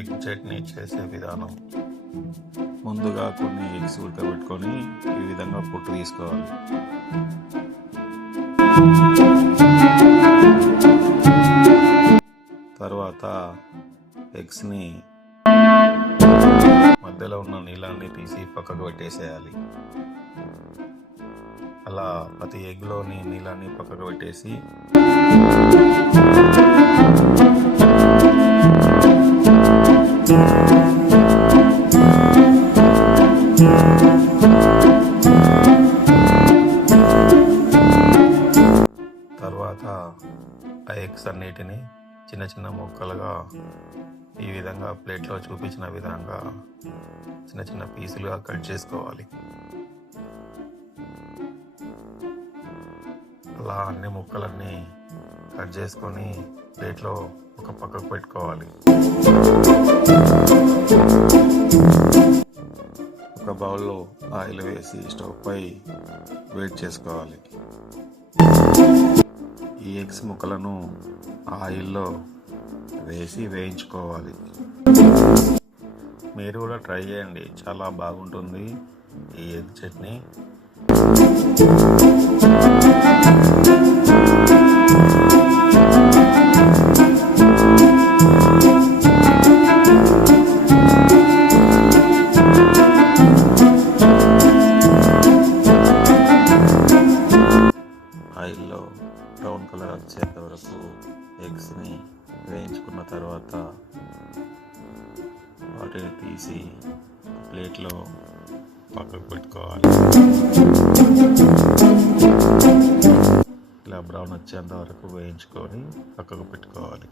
Egg chutney చేసే విధానం. ముందుగా కొన్ని ఎగ్స్ ఉడకబెట్టుకొని ఈ విధంగా పొట్టు తీసుకోవాలి. తర్వాత ఎగ్స్ని మధ్యలో ఉన్న నీళ్ళని తీసి పక్కకు పెట్టేసేయాలి. అలా ప్రతి ఎగ్లోని నీళ్ళని పక్కకు పెట్టేసి తర్వాత ఆ ఎగ్స్ అన్నిటిని చిన్న చిన్న ముక్కలుగా ఈ విధంగా ప్లేట్లో చూపించిన విధంగా చిన్న చిన్న పీసులుగా కట్ చేసుకోవాలి. అలా అన్ని ముక్కలన్నీ కట్ చేసుకొని ప్లేట్లో ఒక పక్కకు పెట్టుకోవాలి. ఒక బౌల్లో ఆయిల్ వేసి స్టవ్ పై వేడి చేసుకోవాలి. ఈ ఎగ్స్ ముక్కలను ఆయిల్లో వేసి వేయించుకోవాలి. మీరు కూడా ట్రై చేయండి, చాలా బాగుంటుంది ఈ ఎగ్ చట్నీ. ఆయిల్లో బ్రౌన్ కలర్ వచ్చేంత వరకు ఎగ్స్ని వేయించుకున్న తర్వాత వాటిని తీసి ప్లేట్లో పక్కకు పెట్టుకోవాలి. ఇలా బ్రౌన్ వచ్చేంత వరకు వేయించుకొని పక్కకు పెట్టుకోవాలి.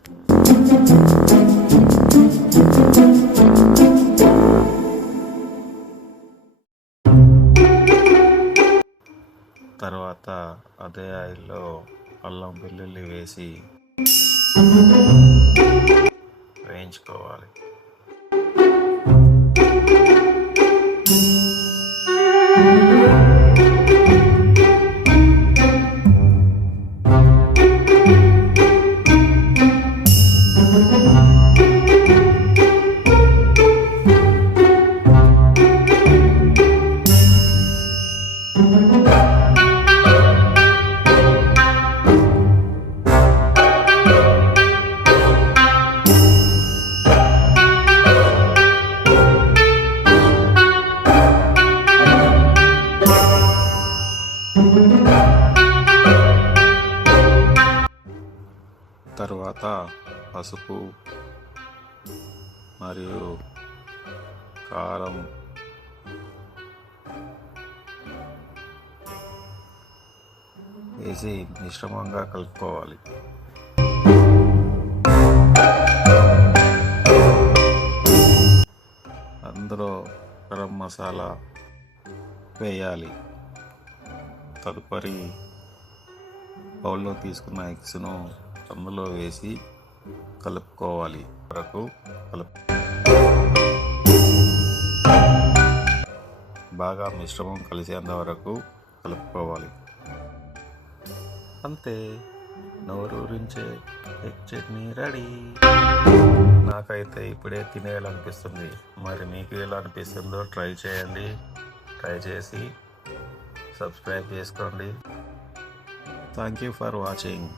తర్వాత అదే ఆయిల్లో అల్లం వెల్లుల్లి వేసి వేయించుకోవాలి. తర్వాత పసుపు మరియు కారం వేసి మిశ్రమంగా కలుపుకోవాలి. అందులో గరం మసాలా వేయాలి. తదుపరి బౌల్లో తీసుకున్న ఎగ్స్ను అందులో వేసి కలుపుకోవాలి. బాగా మిశ్రమం కలిసేంత వరకు కలుపుకోవాలి. అంతే, నోరూరించే ఎగ్ చట్నీ రెడీ. నాకైతే ఇప్పుడే తినేయాలనిపిస్తుంది. మరి మీకు ఎలా అనిపిస్తుందో ట్రై చేయండి. ట్రై చేసి సబ్స్క్రైబ్ చేసుకోండి. Thank you for watching.